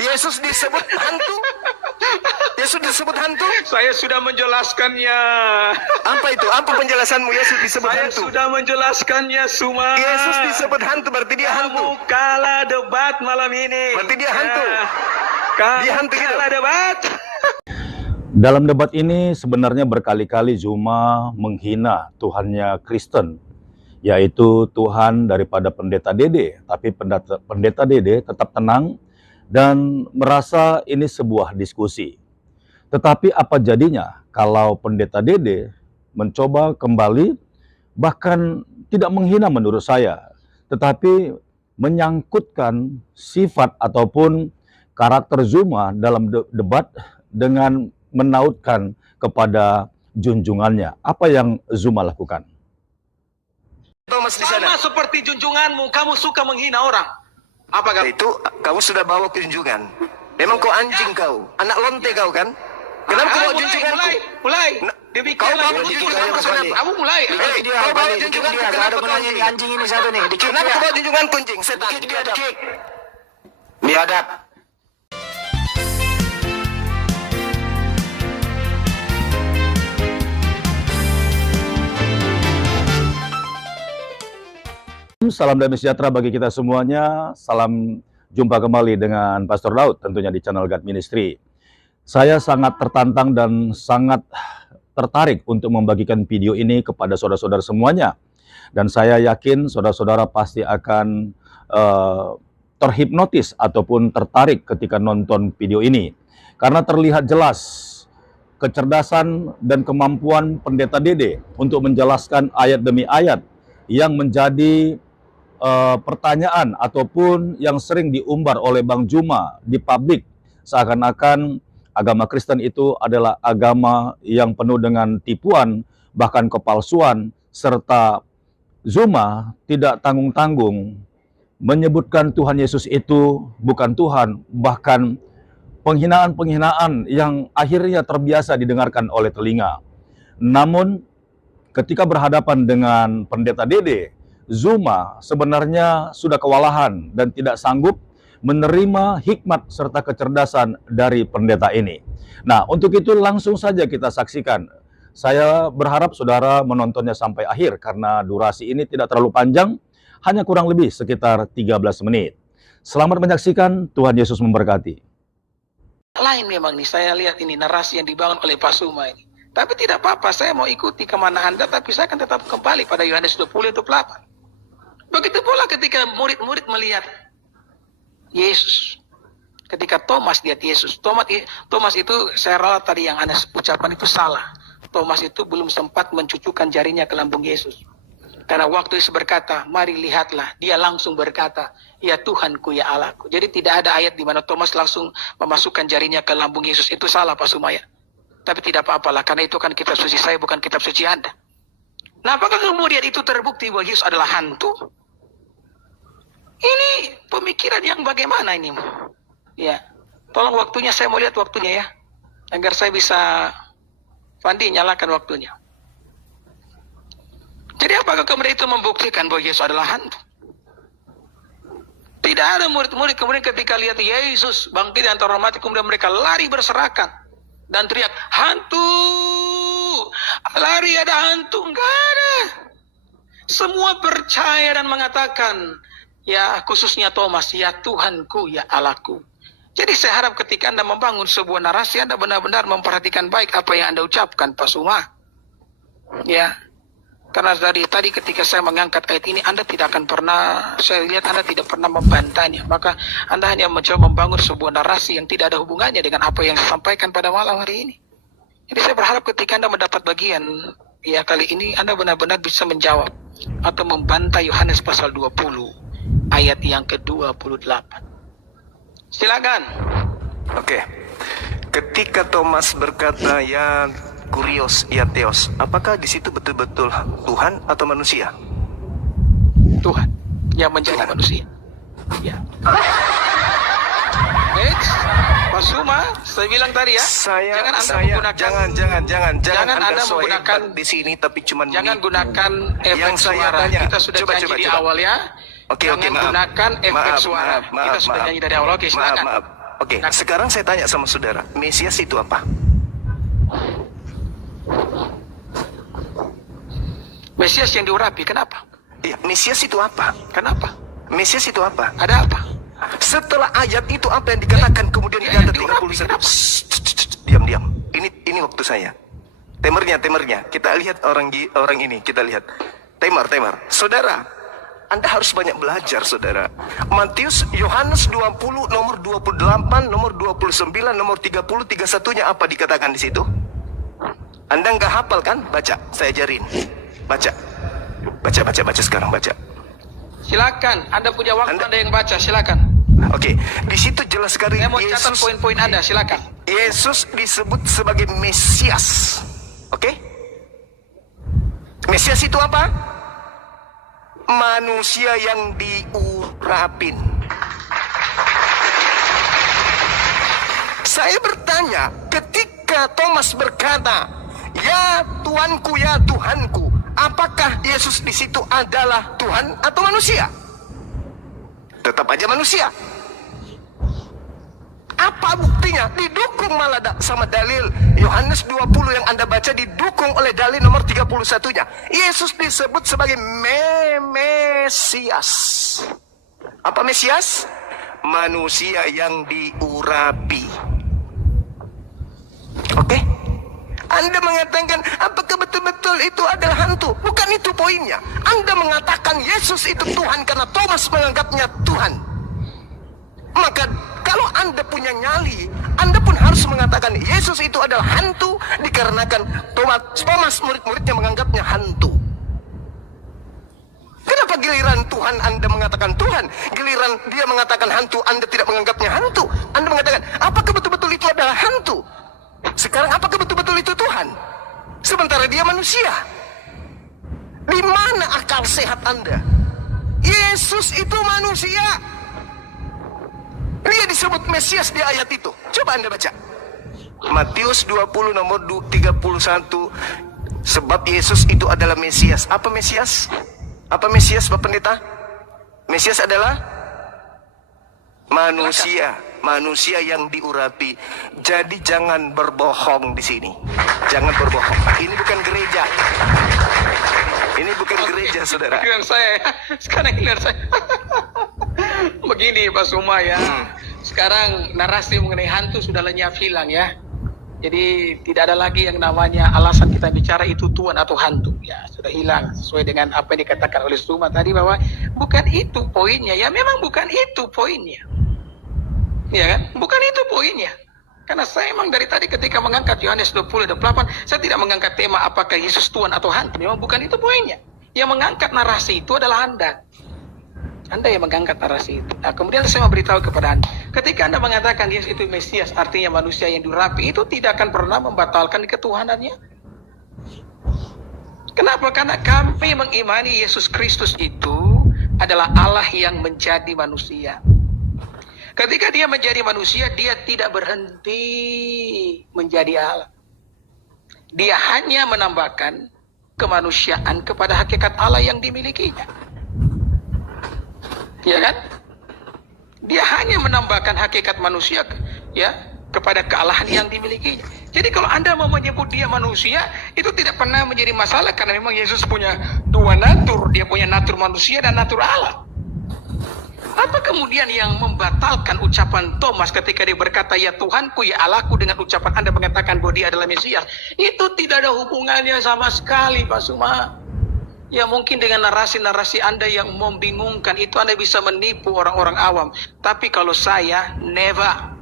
Yesus disebut hantu? Yesus disebut hantu? Saya sudah menjelaskannya. Apa itu? Apa penjelasanmu Yesus disebut Saya hantu? sudah menjelaskannya, Suma. Yesus disebut hantu, berarti dia hantu. Kamu kalah debat malam ini. Berarti dia hantu. Kamu Dia hantu gitu. kalah debat. Dalam debat ini sebenarnya berkali-kali Zuma menghina Tuhannya Kristen, yaitu Tuhan daripada Pendeta Dede. Tapi Pendeta Dede tetap tenang dan merasa ini sebuah diskusi. Tetapi apa jadinya kalau Pendeta Dede mencoba kembali, bahkan tidak menghina menurut saya, tetapi menyangkutkan sifat ataupun karakter Zuma dalam debat dengan menautkan kepada junjungannya. Apa yang Zuma lakukan? Thomas di sana. Sama seperti junjunganmu, kamu suka menghina orang. Apa kamu? Itu kamu sudah bawa kunjungan. Memang kau anjing kau, anak lonte kau kan? Kenapa kau bawa junjunganku? Mulai. Kau Demikianlah bawa junjunganku kenapa? kamu mulai. Kau bawa junjunganku kenapa kau anjing? Anjing ini satu nih, dikit Kenapa dia. kau bawa junjunganku anjing? Setan. Biadab. Biadab. Salam damai sejahtera bagi kita semuanya. Salam jumpa kembali dengan Pastor Daud tentunya di channel God Ministry. Saya sangat tertantang dan sangat tertarik untuk membagikan video ini kepada saudara-saudara semuanya. Dan saya yakin saudara-saudara pasti akan terhipnotis ataupun tertarik ketika nonton video ini. Karena terlihat jelas kecerdasan dan kemampuan Pendeta Dede untuk menjelaskan ayat demi ayat yang menjadi pertanyaan ataupun yang sering diumbar oleh Bang Zuma di publik, seakan-akan agama Kristen itu adalah agama yang penuh dengan tipuan, bahkan kepalsuan, serta Zuma tidak tanggung-tanggung menyebutkan Tuhan Yesus itu bukan Tuhan, bahkan penghinaan-penghinaan yang akhirnya terbiasa didengarkan oleh telinga. Namun ketika berhadapan dengan Pendeta Dede, Zuma sebenarnya sudah kewalahan dan tidak sanggup menerima hikmat serta kecerdasan dari pendeta ini. Nah, untuk itu langsung saja kita saksikan. Saya berharap saudara menontonnya sampai akhir karena durasi ini tidak terlalu panjang, hanya kurang lebih sekitar 13 menit. Selamat menyaksikan, Tuhan Yesus memberkati. Lain memang nih, saya lihat ini narasi yang dibangun oleh Pak Zuma ini. Tapi tidak apa-apa, saya mau ikuti kemana Anda, tapi saya akan tetap kembali pada Yohanes 20 ayat 8. Begitu pula ketika murid-murid melihat Yesus. Ketika Thomas lihat Yesus. Thomas itu, saya ralat tadi yang Anda ucapkan itu salah. Thomas itu belum sempat mencucukkan jarinya ke lambung Yesus. Karena waktu Yesus berkata, mari lihatlah. Dia langsung berkata, ya Tuhanku, ya Allahku. Jadi tidak ada ayat di mana Thomas langsung memasukkan jarinya ke lambung Yesus. Itu salah Pak Sumaya. Tapi tidak apa-apalah, karena itu kan kitab suci saya, bukan kitab suci Anda. Nah, apakah kemudian itu terbukti bahwa Yesus adalah hantu? Ini pemikiran yang bagaimana ini? Ya, tolong waktunya, saya mau lihat waktunya ya. Agar saya bisa, Fandi, nyalakan waktunya. Jadi apakah kemudian itu membuktikan bahwa Yesus adalah hantu? Tidak ada murid-murid kemudian ketika lihat Yesus bangkit dari antara mati, kemudian mereka lari berserakan dan teriak, hantu! Lari, ada hantu! Enggak ada. Semua percaya dan mengatakan, ya khususnya Thomas, ya Tuhanku, ya Allahku. Jadi saya harap ketika Anda membangun sebuah narasi, Anda benar-benar memperhatikan baik apa yang Anda ucapkan, Pak Suma. Ya, karena dari tadi ketika saya mengangkat ayat ini, Anda tidak akan pernah, saya lihat Anda tidak pernah membantahnya. Maka Anda hanya mencoba membangun sebuah narasi yang tidak ada hubungannya dengan apa yang saya sampaikan pada malam hari ini. Jadi saya berharap ketika Anda mendapat bagian, ya kali ini Anda benar-benar bisa menjawab atau membantah Yohanes pasal 20 ayat yang ke-28. Silakan. Oke. Ketika Thomas berkata, ya Kurios, ya Theos, apakah di situ betul-betul Tuhan atau manusia? Tuhan yang menjadi manusia. Ya. Next, Pak Suma, saya bilang tadi ya, jangan Anda menggunakan di sini, tapi cuma jangan gunakan efek yang saya suara. tanya. Kita sudah Coba. janji di awal ya. Oke, Jangan maaf. gunakan efek Maaf, suara. maaf, Kita sudah maaf. nyanyi dari awal. Oke, silakan. Maaf. Oke, Nah. sekarang saya tanya sama saudara, Mesias itu apa? Mesias yang diurapi, kenapa? Iya, Mesias itu apa? Kenapa? Mesias itu apa? Ada apa? Setelah ayat itu apa yang dikatakan kemudian di ayat 31? Diam. Ini waktu saya. Temernya. Kita lihat orang ini, kita lihat. Temer. Saudara, Anda harus banyak belajar, saudara. Matius, Yohanes 20, nomor 28, nomor 29, nomor 30, 31-nya apa dikatakan di situ? Anda nggak hafal kan? Baca, saya ajarin. Baca sekarang, baca. Silakan, Anda punya waktu, Anda- Anda yang baca, silakan. Oke, di situ jelas sekali Saya mau catat poin-poin Anda, silakan. Yesus disebut sebagai Mesias. Oke? Mesias itu apa? Manusia yang diurapin. Saya bertanya, ketika Thomas berkata, "Ya Tuanku, ya Tuhanku," apakah Yesus di situ adalah Tuhan atau manusia? Tetap aja manusia. Apa buktinya? Didukung malah sama dalil Yohanes 20 yang Anda baca, didukung oleh dalil nomor 31-nya. Yesus disebut sebagai Mesias. Apa Mesias? Manusia yang diurapi. Oke? Anda mengatakan, apakah betul-betul itu adalah hantu? Bukan itu poinnya. Anda mengatakan Yesus itu Tuhan karena Thomas menganggapnya Tuhan. Maka kalau Anda punya nyali, Anda pun harus mengatakan Yesus itu adalah hantu dikarenakan Thomas murid-muridnya menganggapnya hantu. Kenapa giliran Tuhan Anda mengatakan Tuhan, giliran dia mengatakan hantu, Anda tidak menganggapnya hantu? Anda mengatakan, apakah betul-betul itu adalah hantu? Sekarang apakah betul-betul itu Tuhan? Sementara dia manusia. Di mana akal sehat Anda? Yesus itu manusia. Dia disebut Mesias di ayat itu. Coba Anda baca. Matius 20 nomor 31. Sebab Yesus itu adalah Mesias. Apa Mesias? Apa Mesias, Bapak Pendeta? Mesias adalah manusia. Manusia yang diurapi. Jadi jangan berbohong di sini. Jangan berbohong. Ini bukan gereja. Ini bukan gereja, saudara. Giliran saya. Sekarang giliran saya. Begini Pak Suma ya. Sekarang narasi mengenai hantu sudah lenyap hilang ya. Jadi tidak ada lagi yang namanya alasan kita bicara itu Tuhan atau hantu. Ya sudah hilang sesuai dengan apa yang dikatakan oleh Suma tadi bahwa bukan itu poinnya. Ya memang bukan itu poinnya. Ya kan? Bukan itu poinnya. Karena saya memang dari tadi ketika mengangkat Yohanes 20:28, saya tidak mengangkat tema apakah Yesus Tuhan atau hantu. Memang bukan itu poinnya. Yang mengangkat narasi itu adalah Anda. Anda yang mengangkat narasi itu. Nah, kemudian saya mau beritahu kepada Anda. Ketika Anda mengatakan Yesus itu Mesias, artinya manusia yang diurapi, itu tidak akan pernah membatalkan ketuhanannya. Kenapa? Karena kami mengimani Yesus Kristus itu adalah Allah yang menjadi manusia. Ketika dia menjadi manusia, dia tidak berhenti menjadi Allah. Dia hanya menambahkan kemanusiaan kepada hakikat Allah yang dimilikinya. Ya kan? Dia hanya menambahkan hakikat manusia ya kepada kealahan yang dimilikinya. Jadi kalau Anda mau menyebut dia manusia, itu tidak pernah menjadi masalah karena memang Yesus punya dua natur, dia punya natur manusia dan natur Allah. Apa kemudian yang membatalkan ucapan Thomas ketika dia berkata ya Tuhanku ya Allahku dengan ucapan Anda mengatakan bahwa dia adalah Mesias? Itu tidak ada hubungannya sama sekali Pak Suma. Ya mungkin dengan narasi-narasi Anda yang membingungkan itu Anda bisa menipu orang-orang awam. Tapi kalau saya, never.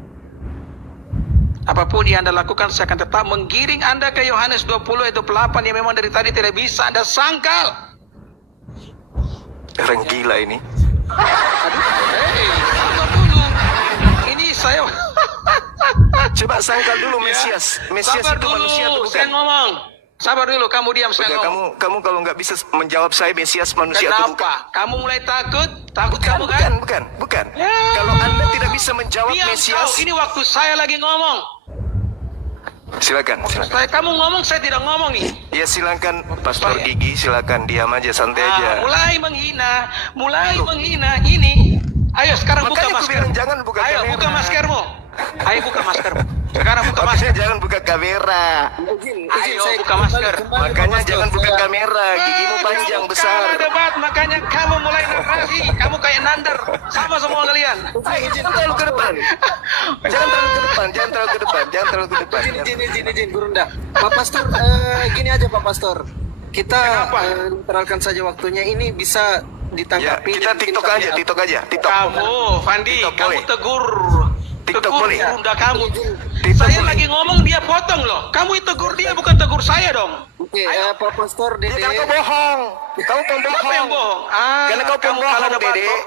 Apapun yang Anda lakukan, saya akan tetap menggiring Anda ke Yohanes 20:28 yang memang dari tadi tidak bisa Anda sangkal. Orang gila ini. Aduh, sabar dulu. Ini saya... Coba sangkal dulu Mesias. Mesias Sabar itu dulu, manusia atau bukan? saya ngomong. Sabar dulu, kamu diam, saya Udah, ngomong. kamu kalau nggak bisa menjawab saya Mesias manusia atau bukan? Kenapa? Kamu mulai takut? Takut kamu kan? Bukan. Ya. Kalau Anda tidak bisa menjawab Diam Mesias, kau, ini waktu saya lagi ngomong. Silakan, silakan. Kamu ngomong, saya tidak ngomong nih. Ya silakan, Pastor Supaya- Gigi, silakan diam aja, santai aja. Mulai menghina ini. Ayo sekarang buka Makanya aku masker. bilang jangan buka Ayo kamera. buka maskermu. Ayo buka maskermu. Sekarang buka Makanya masker. jangan buka kamera. Ayo buka masker. Makanya jangan buka kamera, gigimu panjang Kamu besar. kalah debat, makanya kamu mulai narasi. Kamu kayak nandar. Sama semua kalian. Jangan terlalu ke depan. Jangan terlalu ke depan, jangan terlalu ke depan, jangan terlalu ke depan. Izin, Gurunda. Pak Pastor, gini aja Pak Pastor. Kita Kenapa? teralkan saja waktunya. Ini bisa Ya, ditanggapi. kita TikTok aja, TikTok aja, TikTok. Kamu, Fandi, TikTok kamu boleh. tegur. TikTok Tegur boleh. Gurunda kamu. TikTok Saya boleh. lagi ngomong dia potong loh. Kamu tegur dia bukan tegur saya dong. Oke, Pak Pastor, Ya, Dede. kan kau bohong. Kau Siapa yang pembohong. bohong? Karena kau kamu kalah pembohong, debat. Dede. Kok.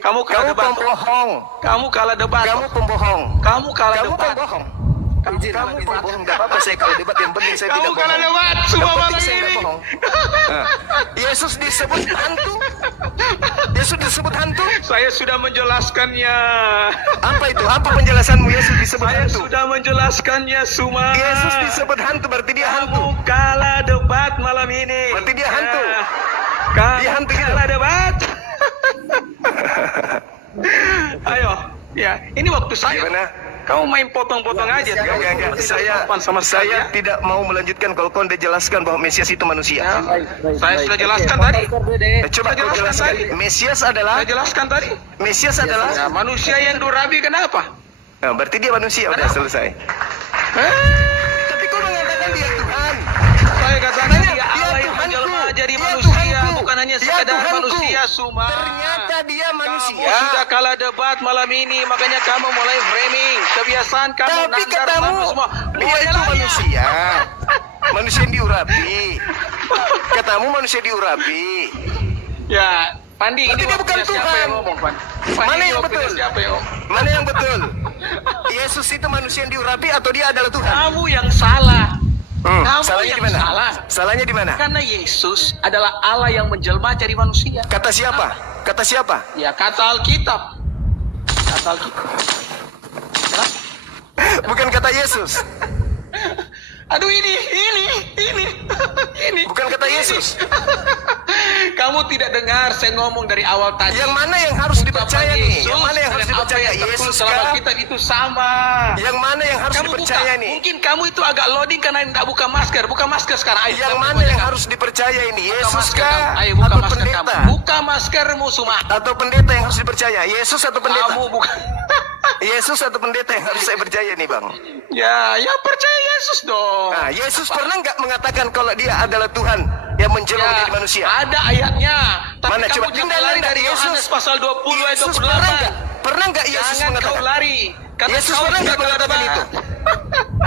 Kamu kalah Kamu debat. Kok. pembohong. Kamu kalah debat. Kamu Kok. pembohong. Kamu kalah Kamu debat. pembohong. Kamu Kamu pembohong. Gak apa-apa saya kalau debat, yang penting saya Kamu tidak kalah bohong. debat. Yang Semua penting malam saya ini. tidak bohong. Nah, Yesus disebut hantu. Yesus disebut hantu. Saya sudah menjelaskannya. Apa itu? Apa penjelasanmu Yesus disebut Saya hantu? sudah menjelaskannya semua. Yesus disebut hantu berarti dia hantu. Kamu kalah debat malam ini. Berarti dia hantu. Ya. Kamu Dia hantu gitu. kalah debat. Ayo, ya ini waktu saya. Gimana? Kamu main potong-potong aja. Enggak. Saya tidak mau melanjutkan kalau kau udah jelaskan bahwa Mesias itu manusia. Ya, saya sudah jelaskan tadi. Coba kau jelaskan jelaskan. tadi. Mesias adalah Saya jelaskan tadi. Mesias adalah. Ya, manusia yang durabi kenapa? Nah, berarti dia manusia udah selesai. Hah? Tapi kau mengatakan dia Tuhan. Saya katakan Katanya, dia dia Allah yang Tuhanku. menjelma jadi Dia manusia, Tuhanku. bukan hanya Dia sekadar Tuhanku. manusia Suma. Ternyata dia Kamu manusia. sudah kalah debat malam ini, makanya kamu mulai framing. Kebiasaan kamu Tapi nandar katamu semua. dia Mulai itu lagi. manusia. Manusia yang diurapi. Katamu manusia diurapi. Ya, Pandi, ini Tapi dia bukan waktunya siapa Tuhan. yang ngomong, Pandi? Mana Pandi, yang waktunya betul? Siapa yang ngomong? Mana yang betul? Yesus itu manusia yang diurapi atau dia adalah Tuhan? Kamu yang salah. Kamu Salahnya yang di mana? salah. Salahnya di mana? Karena Yesus adalah Allah yang menjelma jadi manusia. Kata siapa? Kata siapa? Ya, kata Alkitab. Kata Alkitab. Bukan kata Yesus. Aduh ini. Bukan kata Yesus. Kamu tidak dengar saya ngomong dari awal tadi. Yang mana yang harus dipercaya Ucapan nih? Yesus Yang mana yang harus dan apa dipercaya? yang tertulis Yesus dalam kah? Alkitab itu sama. Yang mana yang harus Kamu dipercaya buka. nih? Mungkin kamu itu agak loading karena tidak buka masker. Buka masker sekarang. Ayo, Yang kita mana buka yang kamu. harus dipercaya ini? Buka Yesus masker kah? kamu. Ayo buka Atau masker pendeta? kamu. Buka maskermu semua. Atau pendeta yang harus dipercaya? Yesus atau pendeta? Kamu buka. Yesus atau pendeta yang harus saya percaya nih bang? Ya percaya Yesus dong. Nah, Yesus pernah nggak mengatakan kalau dia adalah Tuhan yang menjelma Ya, menjadi manusia? ada ayatnya. Tapi Mana, kamu coba jangan tinggal lari anda, dari Yesus. Yohanes pasal 20 ayat Yesus 28. pernah nggak Yesus Jangan kau mengatakan? lari. Karena Yesus kau pernah sudah nggak mengatakan kalah itu? debat.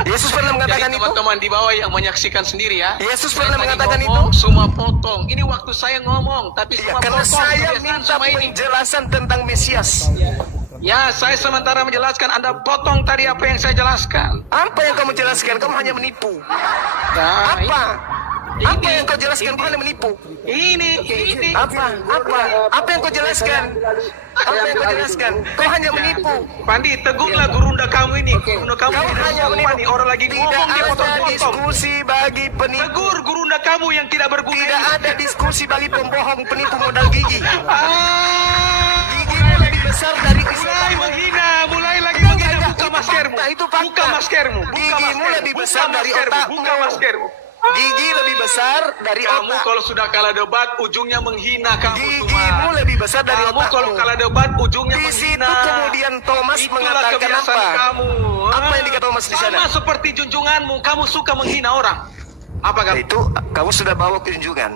Yesus pernah mengatakan Jadi itu? teman-teman di bawah yang menyaksikan sendiri ya. Yesus Saya pernah tadi mengatakan ngomong, itu? Semua potong. Ini waktu saya ngomong, tapi Ya, semua karena potong. saya Kebiasaan minta sama ini. penjelasan tentang Mesias. Ya, saya sementara menjelaskan. Anda potong tadi apa yang saya jelaskan. Apa yang kamu jelaskan? Kamu hanya menipu. Nah, Apa? ini- Apa yang kau jelaskan? Kamu hanya menipu. Ini. Apa? Apa yang kau jelaskan? Apa yang kau jelaskan? Kau hanya menipu. Pandi, tegurlah gurunda kamu ini. Gurunda kamu Kau tidak hanya sopan menipu. nih. Orang lagi Tidak ngomong dia ada potong-potong. diskusi bagi penipu. Tegur gurunda kamu yang tidak berguna. Tidak ini. ada diskusi bagi pembohong, penipu modal gigi. Ah, Gigimu lebih besar dari mulai Islam. menghina, mulai lagi Enggak, menghina. enggak, Buka itu maskermu. fakta, itu fakta. Buka maskermu. Buka Gigimu maskermu. lebih Buka besar dari maskermu. otakmu. Buka maskermu. Gigi lebih besar dari Kamu otak. kalau sudah kalah debat, ujungnya menghina kamu Gigimu semua. lebih besar dari Kamu otakmu. kalau kalah debat, ujungnya Di menghina. situ kemudian Thomas Itulah mengatakan kebiasaan apa? kamu. Apa yang dikata Thomas di sana? Sama seperti junjunganmu, kamu suka menghina orang. Apa kamu? Itu kamu sudah bawa kunjungan.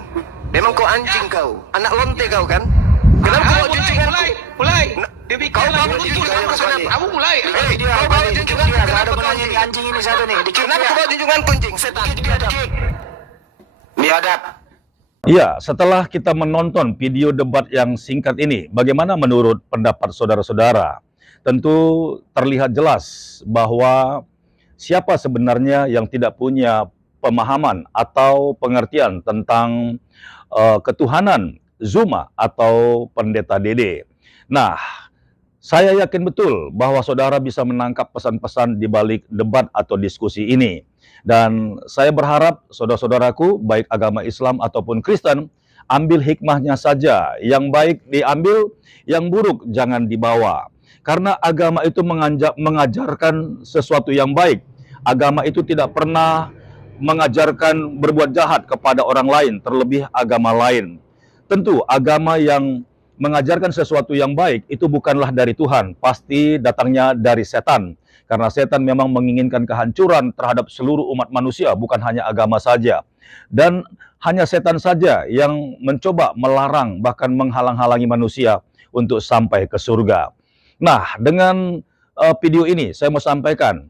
Memang kau anjing kau, anak lonte kau kan? Kenapa kau bawa junjunganku? mulai. Nah, Demikian kau lagi bawa muncul junjungan sama kembali. kenapa? Kamu mulai. Hei, kau bawa junjunganku, kenapa kau Ini anjing? anjing ini satu nih. Dikit Kenapa kau bawa junjungan kunjing? Setan. biadab. Ya, setelah kita menonton video debat yang singkat ini, bagaimana menurut pendapat saudara-saudara? Tentu terlihat jelas bahwa siapa sebenarnya yang tidak punya pemahaman atau pengertian tentang ketuhanan Zuma atau Pendeta Dede. Nah, saya yakin betul bahwa saudara bisa menangkap pesan-pesan di balik debat atau diskusi ini. Dan saya berharap saudara-saudaraku, baik agama Islam ataupun Kristen, ambil hikmahnya saja. Yang baik diambil, yang buruk jangan dibawa. Karena agama itu mengajarkan sesuatu yang baik. Agama itu tidak pernah mengajarkan berbuat jahat kepada orang lain, terlebih agama lain. Tentu agama yang mengajarkan sesuatu yang baik itu bukanlah dari Tuhan, pasti datangnya dari setan. Karena setan memang menginginkan kehancuran terhadap seluruh umat manusia, bukan hanya agama saja. Dan hanya setan saja yang mencoba melarang, bahkan menghalang-halangi manusia untuk sampai ke surga. Nah, dengan video ini saya mau sampaikan,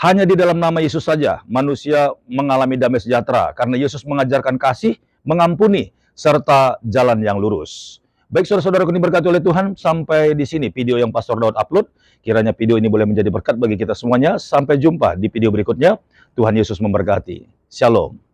hanya di dalam nama Yesus saja manusia mengalami damai sejahtera, karena Yesus mengajarkan kasih, mengampuni, serta jalan yang lurus. Baik saudara-saudaraku ini berkati oleh Tuhan, sampai di sini video yang Pastor Daud upload. Kiranya video ini boleh menjadi berkat bagi kita semuanya. Sampai jumpa di video berikutnya. Tuhan Yesus memberkati. Shalom.